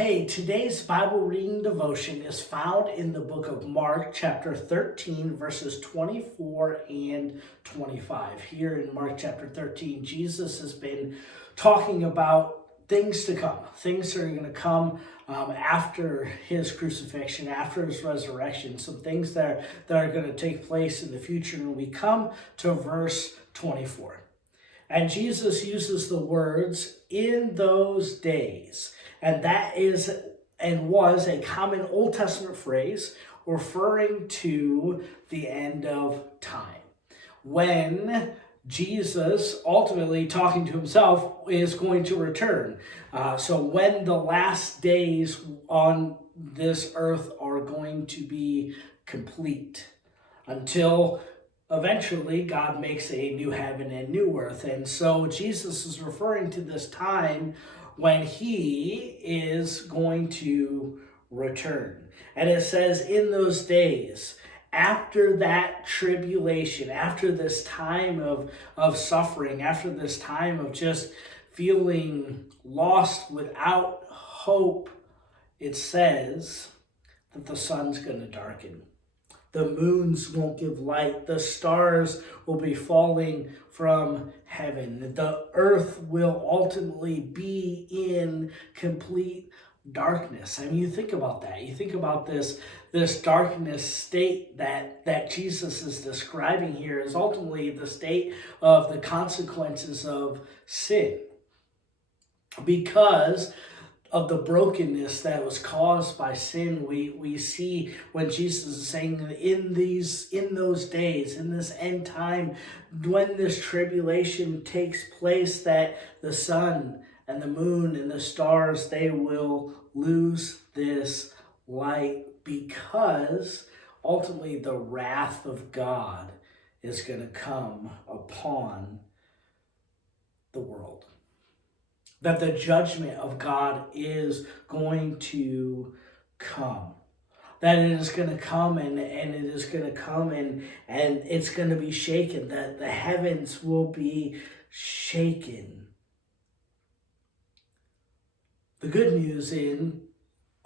Hey, today's Bible reading devotion is found in the book of Mark, chapter 13, verses 24 and 25. Here in Mark chapter 13, Jesus has been talking about things to come, things that are going to come after his crucifixion, after his resurrection, some things that are going to take place in the future. And we come to verse 24. And Jesus uses the words "in those days." And that is and was a common Old Testament phrase referring to the end of time. When Jesus, ultimately talking to himself, is going to return. So when the last days on this earth are going to be complete, until eventually God makes a new heaven and new earth. And so Jesus is referring to this time when he is going to return. And it says, in those days, after that tribulation, after this time of suffering, after this time of just feeling lost without hope, it says that the sun's going to darken. The moons won't give light. The stars will be falling from heaven. The earth will ultimately be in complete darkness. I mean, you think about that. You think about this darkness state that Jesus is describing here is ultimately the state of the consequences of sin. Because of the brokenness that was caused by sin, we see when Jesus is saying in those days, in this end time, when this tribulation takes place, that the sun and the moon and the stars, they will lose this light, because ultimately the wrath of God is going to come upon the world. That the judgment of God is going to come. That it is going to come and it is going to come and it's going to be shaken. That the heavens will be shaken. The good news in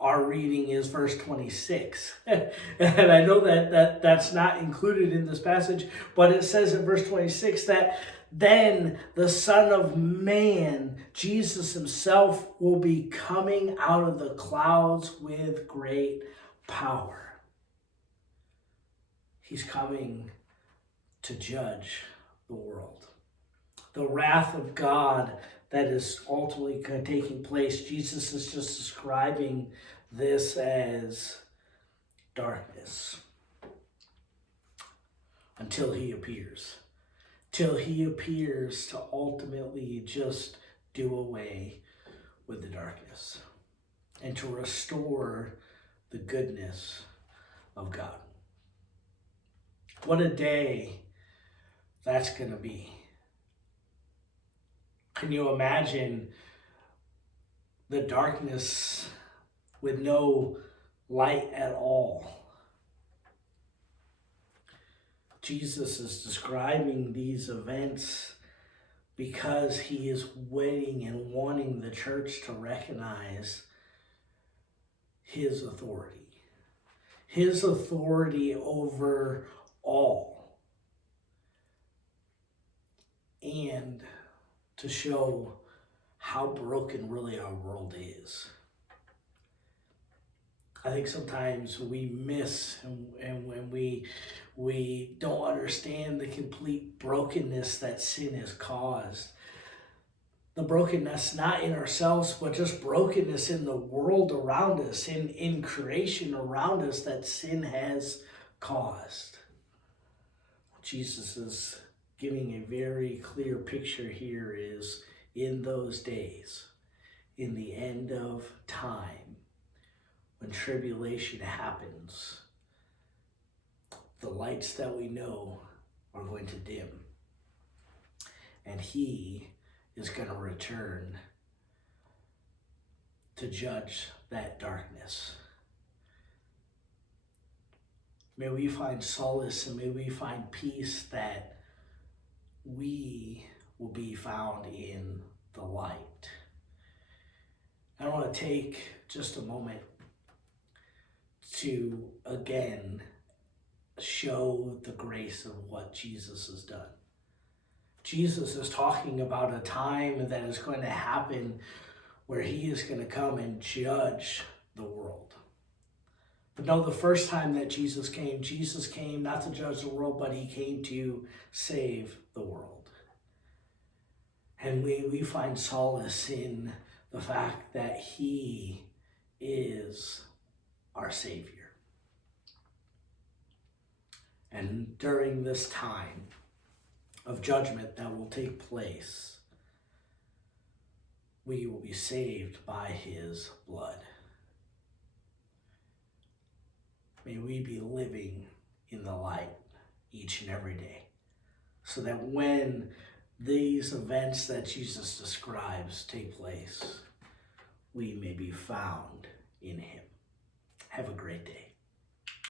our reading is verse 26. And I know that's not included in this passage, but it says in verse 26 that then the Son of Man, Jesus himself, will be coming out of the clouds with great power. He's coming to judge the world. The wrath of God that is ultimately taking place, Jesus is just describing this as darkness until he appears. Till he appears to ultimately just do away with the darkness and to restore the goodness of God. What a day that's going to be. Can you imagine the darkness with no light at all? Jesus is describing these events because he is waiting and wanting the church to recognize his authority. His authority over all. And to show how broken really our world is. I think sometimes we miss and when we don't understand the complete brokenness that sin has caused. The brokenness not in ourselves, but just brokenness in the world around us, in creation around us that sin has caused. Jesus is giving a very clear picture here is in those days, in the end of time, when tribulation happens, the lights that we know are going to dim. And he is going to return to judge that darkness. May we find solace and may we find peace that we will be found in the light. I want to take just a moment to again show the grace of what Jesus has done. Jesus is talking about a time that is going to happen where he is going to come and judge the world. But no, the first time that Jesus came not to judge the world, but he came to save the world. And we find solace in the fact that he is our Savior. And during this time of judgment that will take place, we will be saved by his blood. May we be living in the light each and every day, so that when these events that Jesus describes take place, we may be found in him. Have a great day.